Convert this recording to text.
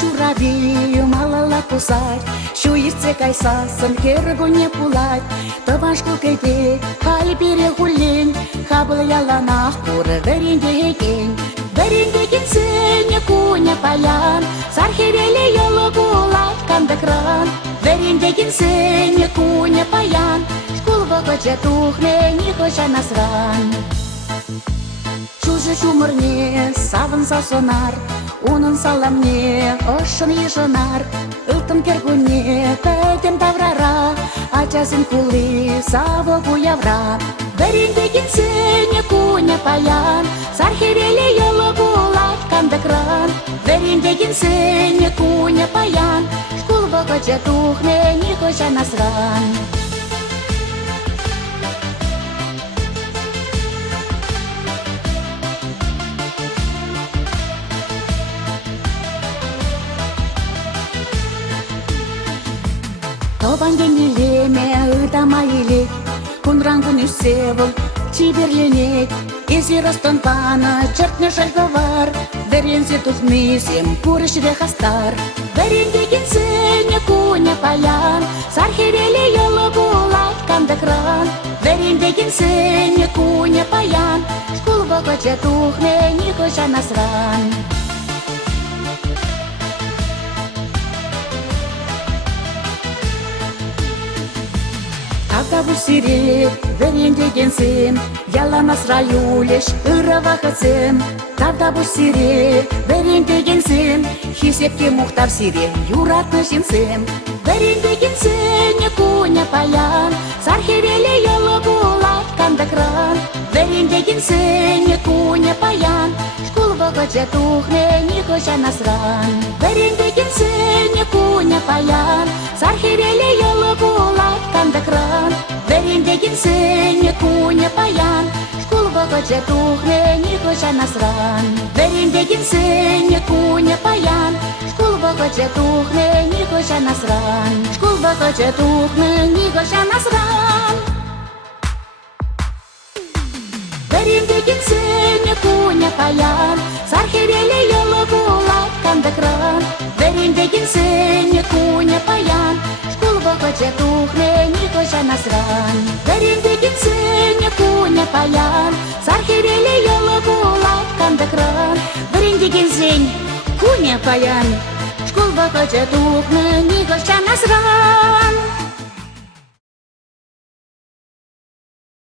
журавлі малала кусать, що їсться кайсасын кергуне пулать. Табашку кейте, хай перегулен, хабыл яланах куры верендеген. Верендеген сене куня паян, сархереле йолы булать кандыкран. Верендеген сене куня паян, шкул вăгăче тухне нихăça насран. Чуже чумырне савын сасонар, унын саламне ышын ешынар. Ылтым кергуне пәтем таврара, ачасын кулы савы куявра. Верендеген сене куня паян, сархереле йолы булать кандыкран. Верендеген сене куня паян, шкул вăгăче тухне нихăça насран. Тобанген елеме ытамайле, кунрангун үсевыл чиберленет. Изи ростон пана чертне шальговар, веренсе тухмисем курышре хастар. Верендеген сене куня паян, сархереле йолы булать кандыкран. Верендеген сене куня паян, шкул вăгăче тухне нихăça насран. Тавдабу сире верендеген сем, яланас раюлеш ырывахăцем. Тавдабу сире верендеген сем, хисепке мухтар сире юратны çынсем. Верендеген сене куня паян, сархереле йолы булать кандыкран. Верендеген сене куня паян, шкул вăгăче тухне нихăça насран. Верендеген сене куня паян, сархереле йолы булать кандыкран. Верендеген сене куня паян, шкул вăгăче тухне нихăça насран. Верендеген сене куня паян, шкул вăгăче тухне нихăça насран. Шкул вăгăче тухне нихăça насран. Верендеген сене куня паян, сархереле йолы булать кандыкран. Верендеген сене куня паян, шкул вăгăче тухне нихăça насран. Верендеген сене куня паян, сархереле йолы булать кандыкран. Верендеген сене куня паян, шкул вăгăче тухне нихăça насран.